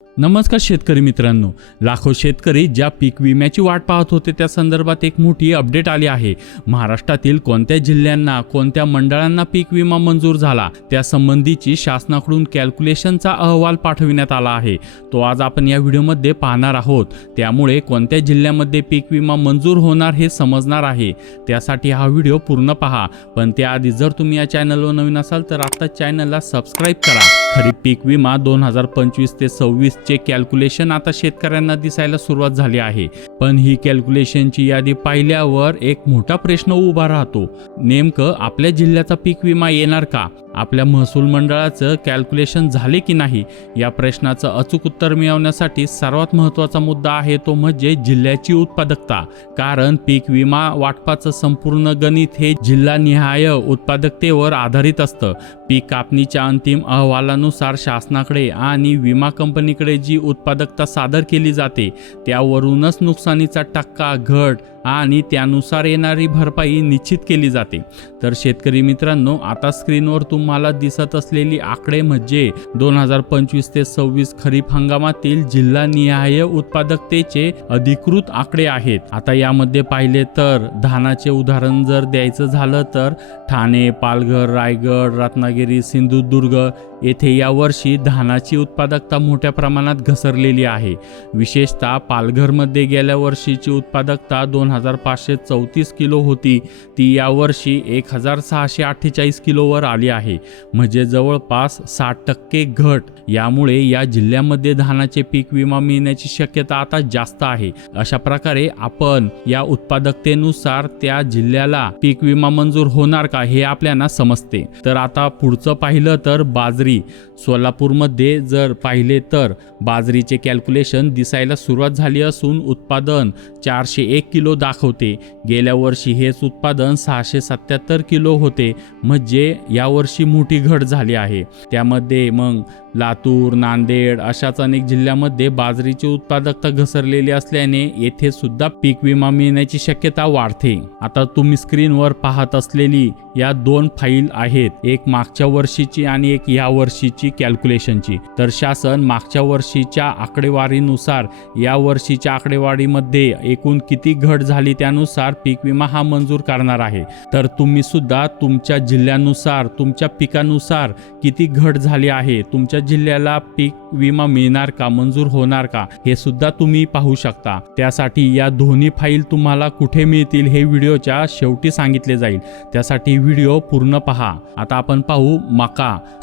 नमस्कार शेतकरी मित्रांनो, लाखो शेतकरी ज्या पीक विम्याची वाट पाहत होते त्या संदर्भात एक मोठी अपडेट आली आहे। महाराष्ट्रातील कोणत्या जिल्ह्यांना कोणत्या मंडळांना पीक विमा मंजूर झाला त्या संबंधीची शासनाकडून कॅल्क्युलेशनचा अहवाल पाठविण्यात आला आहे। तो आज आपण या व्हिडिओमध्ये पाहणार आहोत। त्यामुळे कोणत्या जिल्ह्यामध्ये पीक विमा मंजूर होणार हे समजणार आहे। त्यासाठी हा व्हिडिओ पूर्ण पहा। पण त्याआधी जर तुम्ही या चॅनलवर नवीन असाल तर आता चॅनलला सबस्क्राइब करा। खरीप पीक विमा 2025 ते 26 चे कॅल्क्युलेशन आता शेतकऱ्यांना दिसायला सुरुवात झाली आहे। पण ही कॅल्क्युलेशनची यादी पाहिल्यावर एक मोठा प्रश्न उभा राहतो, नेमकं आपल्या जिल्ह्याचा पीक विमा येणार का? आपल्या महसूल मंडळाचं कॅल्क्युलेशन झाले की नाही? या प्रश्नाचं अचूक उत्तर मिळवण्यासाठी सर्वात महत्त्वाचा मुद्दा आहे तो म्हणजे जिल्ह्याची उत्पादकता। कारण पीक विमा वाटपाचं संपूर्ण गणित हे जिल्हानिहाय उत्पादकतेवर आधारित असतं। पीक कापणीच्या अंतिम अहवालानुसार शासनाकडे आणि विमा कंपनीकडे जी उत्पादकता सादर केली जाते त्यावरूनच नुकसानीचा टक्का, घट आणि त्यानुसार येणारी भरपाई निश्चित केली जाते। तर शेतकरी मित्रांनो, आता स्क्रीनवर तुम्हाला दिसत असलेली आकडे म्हणजे 2025 ते 26 खरीप हंगामातील जिल्हानिहाय उत्पादकतेचे अधिकृत आकडे आहेत। आता यामध्ये पाहिले तर धानाचे उदाहरण जर द्यायचं झालं तर ठाणे, पालघर, रायगड, रत्नागिरी, सिंधुदुर्ग येथे यावर्षी धानाची उत्पादकता मोठ्या प्रमाणात घसरलेली आहे। विशेषतः पालघरमध्ये गेल्या वर्षीची उत्पादकता 2534 किलो होती, ती यावर्षी 1648 किलोवर आली आहे, म्हणजे जवळपास 60% घट। यामुळे या जिल्ह्यामध्ये धानाचे पीक विमा मिळण्याची शक्यता आता जास्त आहे। अशा प्रकारे आपण या उत्पादकतेनुसार त्या जिल्ह्याला पीक विमा मंजूर होणार का हे आपल्याला समजते। तर आता पुढचं पाहिलं तर बाजरी। सोलापूरमध्ये जर पाहिले तर बाजरीचे कॅल्क्युलेशन दिसायला सुरुवात झाली असून उत्पादन 401 किलो दाखवते। गेल्या वर्षी हेच उत्पादन 677 किलो होते, म्हणजे यावर्षी मोठी घट झाली आहे। त्यामध्ये मग लातूर, नांदेड अशाच अनेक जिल्ह्यामध्ये बाजरीची उत्पादकता घसरलेली असल्याने येथे सुद्धा पीक विमा मिळण्याची शक्यता वाढते। आता तुम्ही स्क्रीनवर पाहत असलेली या दोन फाईल आहेत, एक मागच्या वर्षीची आणि एक या वर्षीची कॅल्क्युलेशनची। तर शासन मागच्या वर्षीच्या आकडेवारीनुसार या वर्षीच्या आकडेवारीमध्ये एकूण किती घट झाली त्यानुसार पीक विमा हा मंजूर करणार आहे। तर तुम्ही सुद्धा तुमच्या जिल्ह्यानुसार, तुमच्या पिकानुसार किती घट झाली आहे, तुमच्या जिल्ह्याला पीक विमा मिळणार का, मंजूर होणार का, हे सुद्धा तुम्ही पाहू शकता। त्यासाठी या दोन्ही फाईल तुम्हाला कुठे मिळतील हे व्हिडिओच्या शेवटी सांगितले जाईल, त्यासाठी व्हिडिओ पूर्ण पहा। आता आपण पाहू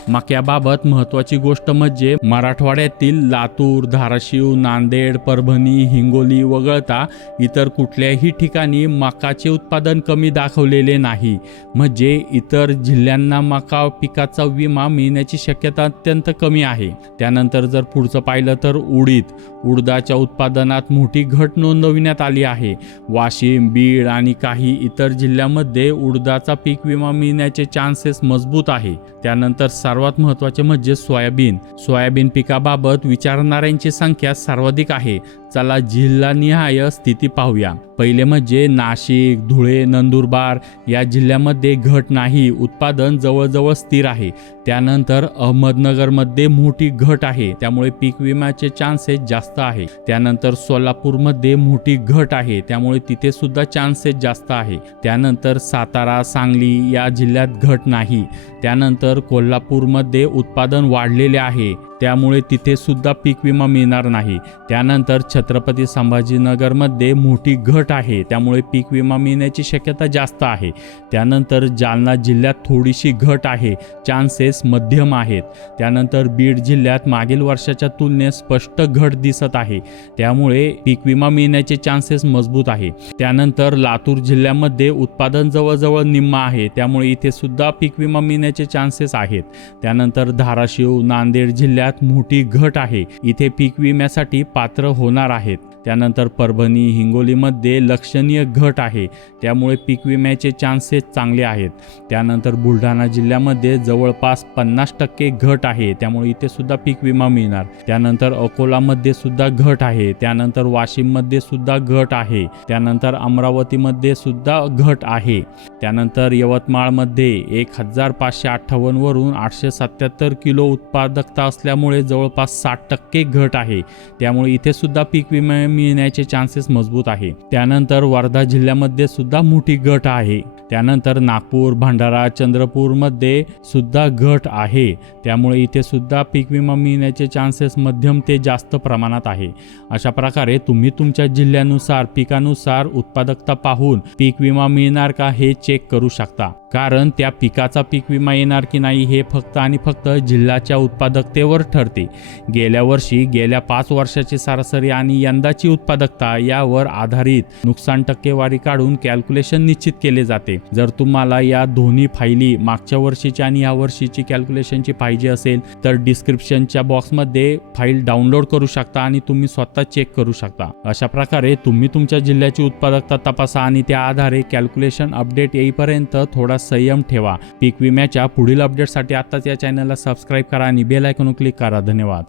मक्याबाबत महत्त्वाची गोष्ट म्हणजे मराठवाड्यातील लातूर, धाराशिव, नांदेड, परभणी, हिंगोली वगळता इतर कुठल्याही ठिकाणी मकाचे उत्पादन कमी दाखवलेले नाही, म्हणजे इतर जिल्ह्यांना मका पिकाचा विमा मिळण्याची शक्यता अत्यंत कमी आहे। त्यानंतर जर पुढचं पाहिलं तर उडदाच्या उत्पादनात मोठी घट नोंदविण्यात आली आहे। वाशिम, बीड आणि काही इतर जिल्ह्यामध्ये उडदाचा पीक विमा मिळण्याचे चान्सेस मजबूत आहे। त्यानंतर सर्वात महत्त्वाचे म्हणजे सोयाबीन पिकाबाबत विचारणाऱ्यांची संख्या सर्वाधिक आहे। चला जिल्हानिहाय स्थिती पाहूया। पहिले म्हणजे नाशिक, धुळे, नंदुरबार या जिल्ह्यामध्ये घट नाही, उत्पादन जवळजवळ स्थिर आहे। त्यानंतर अहमदनगरमध्ये मोठी घट आहे, त्यामुळे पीक विम्याचे चान्सेस जास्त आहे। त्यानंतर सोलापूरमध्ये मोठी घट आहे, त्यामुळे तिथे सुद्धा चान्सेस जास्त आहे। त्यानंतर सातारा, सांगली या जिल्ह्यात घट नाही। त्यानंतर कोल्हापूरमध्ये उत्पादन वाढलेले आहे, त्यामुळे तिथे सुद्धा पीक विमा मिळणार नाही। त्यानंतर छत्रपती संभाजीनगरमध्ये मोठी घट आहे, त्यामुळे पीक विमा मिळण्याची शक्यता जास्त आहे। त्यानंतर जालना जिल्ह्यात थोडीशी घट आहे, चान्सेस मध्यम आहेत। त्यानंतर बीड जिल्ह्यात मागील वर्षाच्या तुलनेत स्पष्ट घट दिसत आहे, त्यामुळे पीक विमा मिळण्याचे चान्सेस मजबूत आहे। त्यानंतर लातूर जिल्ह्यामध्ये उत्पादन जवळजवळ निम्मा आहे, त्यामुळे इथे सुद्धा पीक विमा मिळण्याचे चान्सेस आहेत। त्यानंतर धाराशिव, नांदेड जिल्ह्यात मोठी घट आहे, इथे पीक विम्यासाठी पात्र होणार आहेत। त्यानंतर परभणी हिंगोलीमध्ये लक्षणीय घट आहे, त्यामुळे पीक विम्याचे चान्सेस चांगले आहेत. त्यानंतर बुलढाणा जिल्ह्यामध्ये जवळपास 50% घट आहे, त्यामुळे इथे सुद्धा पीक विमा मिळणार. त्यानंतर अकोलामध्ये सुद्धा घट आहे. त्यानंतर वाशिममध्ये सुद्धा घट आहे. त्यानंतर अमरावतीमध्ये सुद्धा घट आहे. त्यानंतर यवतमाळमध्ये 1558 वरून 877 किलो उत्पादकता असल्यामुळे जवळपास 60% घट आहे, त्यामुळे इथे सुद्धा पीक विमा मिळण्याचे चान्सेस मजबूत आहे. त्यानंतर वर्धा जिल्ह्यामध्ये सुद्धा मोठी घट आहे. त्यानंतर नागपूर, भंडारा, चंद्रपूरमध्ये सुद्धा घट आहे, त्यामुळे इथे सुद्धा पीक विमा मिळण्याचे चान्सेस मध्यम ते जास्त प्रमाणात आहे. अशा प्रकारे तुम्ही तुमच्या जिल्ह्यानुसार पिकानुसार उत्पादकता पाहून पीक विमा मिळणार का हे चेक करू शकता, कारण त्या पिकाचा पीक विमा येणार की नाही हे फक्त आणि फक्त जिल्ह्याच्या उत्पादकतेवर ठरते. गेल्या वर्षी गेल्या 5 वर्षाची सरासरी आणि यंदाची उत्पादकता यावर आधारित नुकसान टक्केवारी काढून कॅल्क्युलेशन निश्चित केले जाते. जर तुम्हाला या दोन्ही फाईली मागच्या वर्षीची आणि या वर्षीची कॅल्क्युलेशनची पाहिजे असेल तर डिस्क्रिप्शनच्या बॉक्समध्ये फाईल डाउनलोड करू शकता आणि तुम्ही स्वतः चेक करू शकता. अशा प्रकारे तुम्ही तुमच्या जिल्ह्याची उत्पादकता तपासा आणि त्या आधारे कॅल्क्युलेशन अपडेट येईपर्यंत थोडा संयम ठेवा. पीक विम्याच्या पुढील अपडेटसाठी आताच या चॅनलला सबस्क्राईब करा आणि बेल आयकॉन क्लिक करा. धन्यवाद.